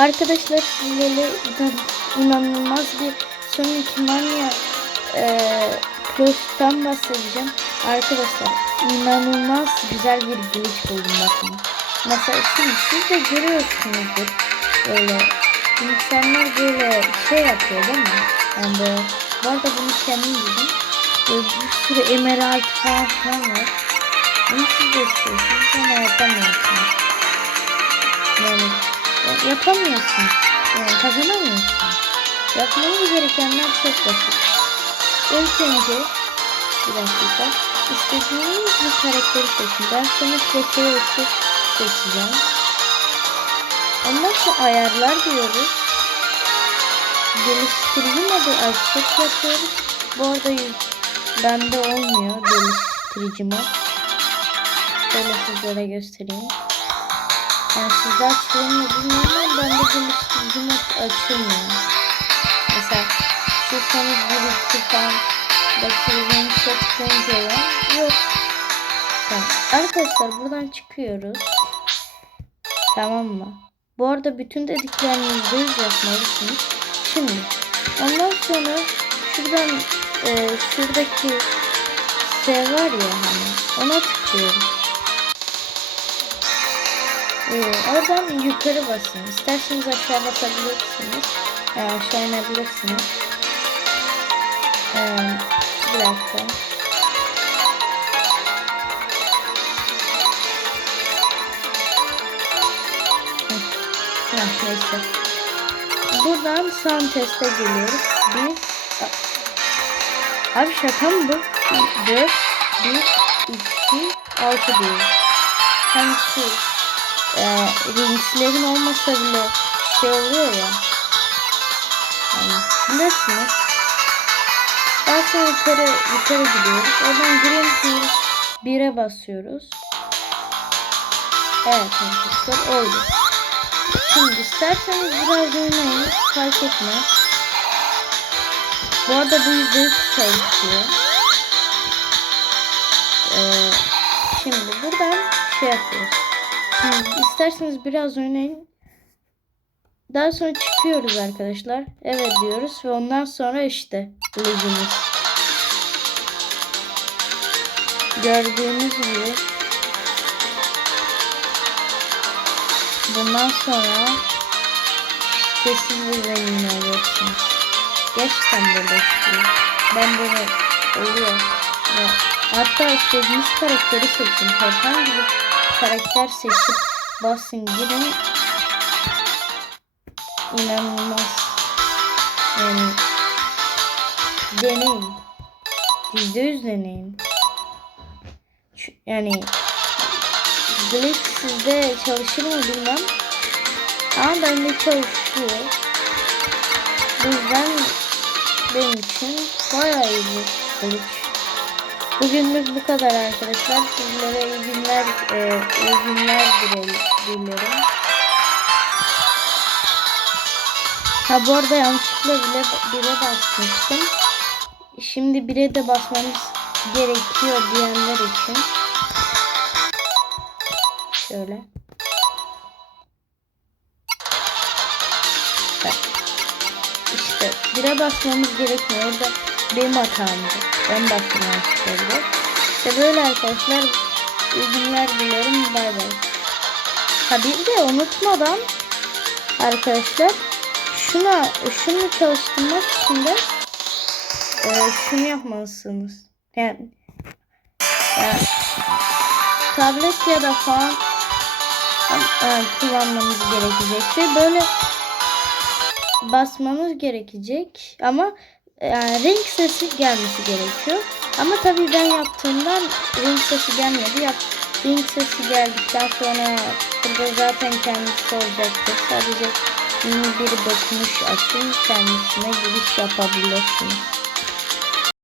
Arkadaşlar sizlerle inan- inanılmaz bir Sonic Mania e, Plus'tan bahsedeceğim. Arkadaşlar inanılmaz güzel bir glitch buldum bakın. Mesela şimdi siz de görüyorsunuzdur. Böyle insanlar böyle şey yapıyor değil mi? Yani böyle, bu arada bunu kendim buldum. Böyle bir sürü emerald falan filan var. Bunu siz de istiyorsunuz ama yapamıyorsunuz. Yani ya- yapamıyorsunuz. Yani kazanamıyorsunuz. Yapmanız gerekenler çok basit. İlk önce bir dakika. İstediğiniz bir karakteri seçin. Ben sonra Fletcher'ı seçeceğim. Ondan sonra ayarlar diyoruz. Geliştirici modu açık yapıyoruz. Bu arada bende olmuyor geliştirici mod. Şöyle sizlere göstereyim. Yani sizde açılıyor mu bilmiyorum ama bende geliştirici mod açılmıyor. Mesela şu sonu bir iki falan bakıyorum çok olan yok. Tamam. Arkadaşlar buradan çıkıyoruz. Tamam mı? Bu arada bütün dediklerinizi yüz yapmalısınız. Şimdi ondan sonra şuradan e, şuradaki S var ya hani ona tıklıyoruz. Ee, oradan yukarı basın. İsterseniz aşağı basabilirsiniz. Yani aşağı inebilirsiniz. Ee, bir dakika. Heh, neyse. Buradan sound teste geliyoruz. Bir Abi şaka mı bu? 4 1 2 6 diyor. Sanki e, linkslerin olmasa bile şey oluyor ya. Yani bilirsiniz. Daha sonra yukarı, yukarı gidiyoruz. Oradan Green 1'e basıyoruz. Evet arkadaşlar oldu. Şimdi isterseniz biraz oynayın. Fark etmez. Bu arada bu yüzde yüz çalışıyor. Ee, şimdi buradan şey yapıyoruz. İsterseniz biraz oynayın. Daha sonra çıkıyoruz arkadaşlar. Evet diyoruz ve ondan sonra işte kılıcımız. Gördüğünüz gibi bundan sonra sessiz bir zemin alacaksınız. Gerçekten böyle istiyor. Ben böyle oluyor. Hatta istediğiniz karakteri seçin. Herhangi bir karakter seçip basın girin. İnanılmaz. Yani deneyin. Yüzde yüz deneyin. Yani glitch sizde çalışır mı bilmem. Ama bende çalışıyor. Bu yüzden benim için bayağı iyi glitch. Bugünlük bu kadar arkadaşlar. Sizlere iyi günler, e, iyi günler dilerim. Ha bu arada yanlışlıkla bile bire basmıştım. Şimdi bire de basmamız gerekiyor diyenler için. Şöyle. Bak. İşte bire basmamız gerekmiyor. Orada benim hatamdı. Ben bastım yanlışlıkla. İşte böyle arkadaşlar. İyi günler dilerim. Bay bay. Ha bir de unutmadan arkadaşlar şuna şunu çalıştırmak için de e, şunu yapmalısınız. Yani, yani tablet ya da falan e, kullanmanız gerekecek böyle basmanız gerekecek ama yani renk sesi gelmesi gerekiyor. Ama tabii ben yaptığımdan renk sesi gelmedi. Yap, renk sesi geldikten sonra burada zaten kendisi olacaktır. Sadece bir dokunuş açın kendisine giriş yapabilirsiniz.